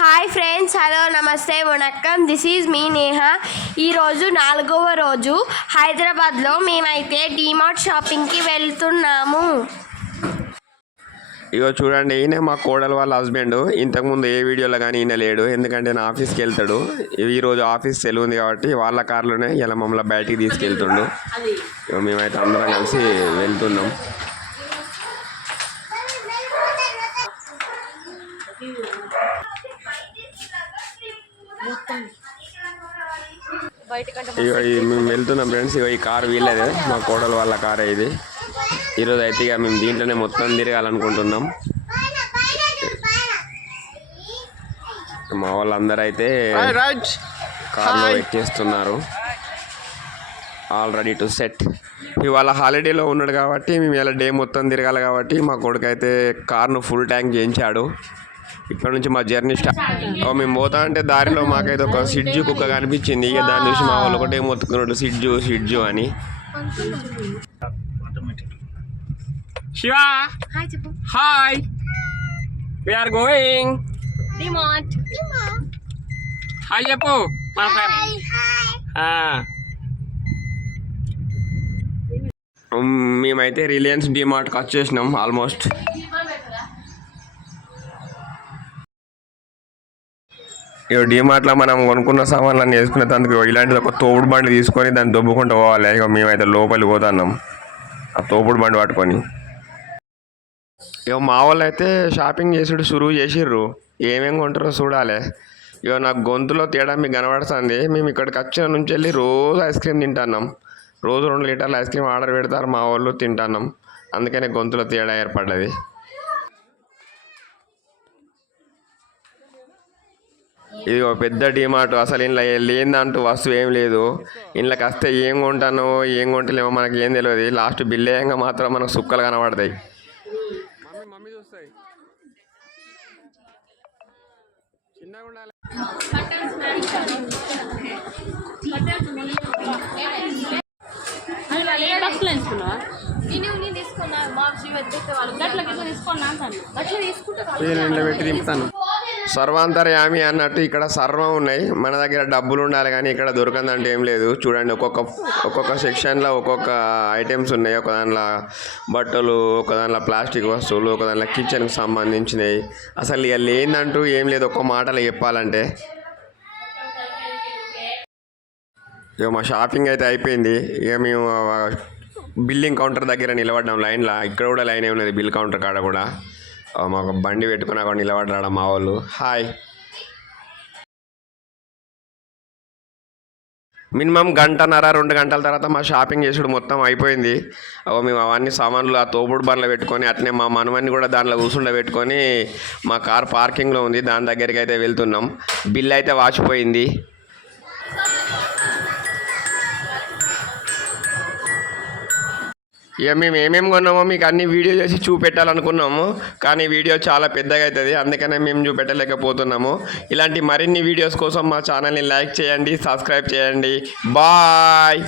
Hi friends, hello, నమస్తే, vanakkam. This is మీ నేహ. ఈరోజు 4వ రోజు హైదరాబాద్లో మేమైతే డీమార్ట్ షాపింగ్కి వెళ్తున్నాము. ఇగో చూడండి, ఈయన మా కోడలు వాళ్ళ హస్బెండ్. ఇంతకుముందు ఏ వీడియోలో కానీ ఈయన లేడు, ఎందుకంటే నా ఆఫీస్కి వెళ్తాడు. ఈరోజు ఆఫీస్ సెలవు ఉంది కాబట్టి వాళ్ళ కార్లోనే ఇలా మమ్మల్ని బయటికి తీసుకెళ్తుండు. మేమైతే అందరం కలిసి వెళ్తున్నాం. ఇగో మేము వెళ్తున్నాం ఫ్రెండ్స్. ఇగో ఈ కార్ వీళ్ళదే, మా కోడలు వాళ్ళ కారే ఇది. ఈరోజు అయితే ఇక మేము దీంట్లోనే మొత్తం తిరగాలనుకుంటున్నాం. మా వాళ్ళందరూ అయితే కార్లో వెయిట్ చేస్తున్నారు. All ready to set. ఇవాళ హాలిడేలో ఉన్నాడు కాబట్టి మేము ఇలా డే మొత్తం తిరగాలి కాబట్టి మా కొడుకు అయితే కార్ను ఫుల్ ట్యాంక్ చేయించాడు. ఇక్కడ నుంచి మా జర్నీ స్టార్ట్. మేము పోతా అంటే దారిలో మాకైతే ఒక సిడ్జు కుక్క కనిపించింది. ఇక దాన్ని చూసి మా వాళ్ళు ఒకటే మొత్తుకున్నాడు, సిడ్జు సిడ్జు అని. Shiva hi, we are going DMart. Hi చెప్పు. మేమైతే రిలయన్స్ డిమార్ట్కి వచ్చేసినాం ఆల్మోస్ట్. ఇక డిమార్ట్లో మనం కొనుక్కున్న సామాన్లన్నీ వేసుకునేందుకు ఇలాంటిది ఒక తోపుడు బండి తీసుకొని దాన్ని దొబ్బుకుంటూ పోవాలి. ఇక మేమైతే లోపలికి పోతున్నాం ఆ తోపుడు బండి పట్టుకొని. ఇక మా వాళ్ళు అయితే షాపింగ్ చేసుడు షురువు చేసిర్రు. ఏమేమి కొంటారో చూడాలి. ఇక నాకు గొంతులో తేడా మీకు కనబడుతుంది. మేము ఇక్కడికి వచ్చిన నుంచి వెళ్ళి రోజు ఐస్ క్రీమ్ తింటున్నాం. రోజు 2 లీటర్ల ఐస్ క్రీమ్ ఆర్డర్ పెడతారు మా వాళ్ళు, తింటున్నాం. అందుకనే గొంతులో తేడా ఏర్పడ్డది. ఇది ఒక పెద్ద డిమార్ట్. అసలు ఇంట్లో లేదంటూ వస్తువు ఏం లేదు. ఇంట్లోకి వస్తే ఏం కొంటానో ఏం కొంటలేమో మనకి ఏం తెలియదు. లాస్ట్ బిల్ వేయంగా మాత్రం మనకు సుక్కలు కనబడతాయి. సర్వాంతర్యామి అన్నట్టు ఇక్కడ సర్వం ఉన్నాయి. మన దగ్గర డబ్బులు ఉండాలి కానీ ఇక్కడ దొరకందంటే ఏం లేదు. చూడండి, ఒక్కొక్క సెక్షన్లో ఒక్కొక్క ఐటమ్స్ ఉన్నాయి. ఒక దాంట్లో బట్టలు, ఒక దాంట్లో ప్లాస్టిక్ వస్తువులు, ఒక దాంట్లో కిచెన్కి సంబంధించినవి. అసలు ఇక లేదంటూ ఏం లేదు ఒక్క మాటలో చెప్పాలంటే. ఇక మా షాపింగ్ అయితే అయిపోయింది. ఇక మేము బిల్లింగ్ కౌంటర్ దగ్గర నిలబడ్డాం లైన్లో. ఇక్కడ కూడా లైన్ ఉన్నది బిల్ కౌంటర్ కాడ కూడా. మాకు బండి పెట్టుకుని అక్కడ నిలబడ్డాడు మా వాళ్ళు. హాయ్. మినిమం 1.5-2 గంటల తర్వాత మా షాపింగ్ చేసుడు మొత్తం అయిపోయింది. మేము అవన్నీ సామాన్లు ఆ తోపుడు బండ్లో పెట్టుకొని అట్నే మా మనవన్ని కూడా దాంట్లో కూర్చుండబెట్టుకొని మా కార్ పార్కింగ్లో ఉంది, దాని దగ్గరికి అయితే వెళ్తున్నాం. బిల్ అయితే వాచిపోయింది. ఇక మేము ఏమేమి కొన్నామో మీకు అన్ని వీడియో చేసి చూపెట్టాలనుకున్నాము, కానీ వీడియో చాలా పెద్దగా అవుతుంది. అందుకనే మేము చూపెట్టలేకపోతున్నాము. ఇలాంటి మరిన్ని వీడియోస్ కోసం మా ఛానల్ని లైక్ చేయండి, సబ్స్క్రైబ్ చేయండి. బాయ్.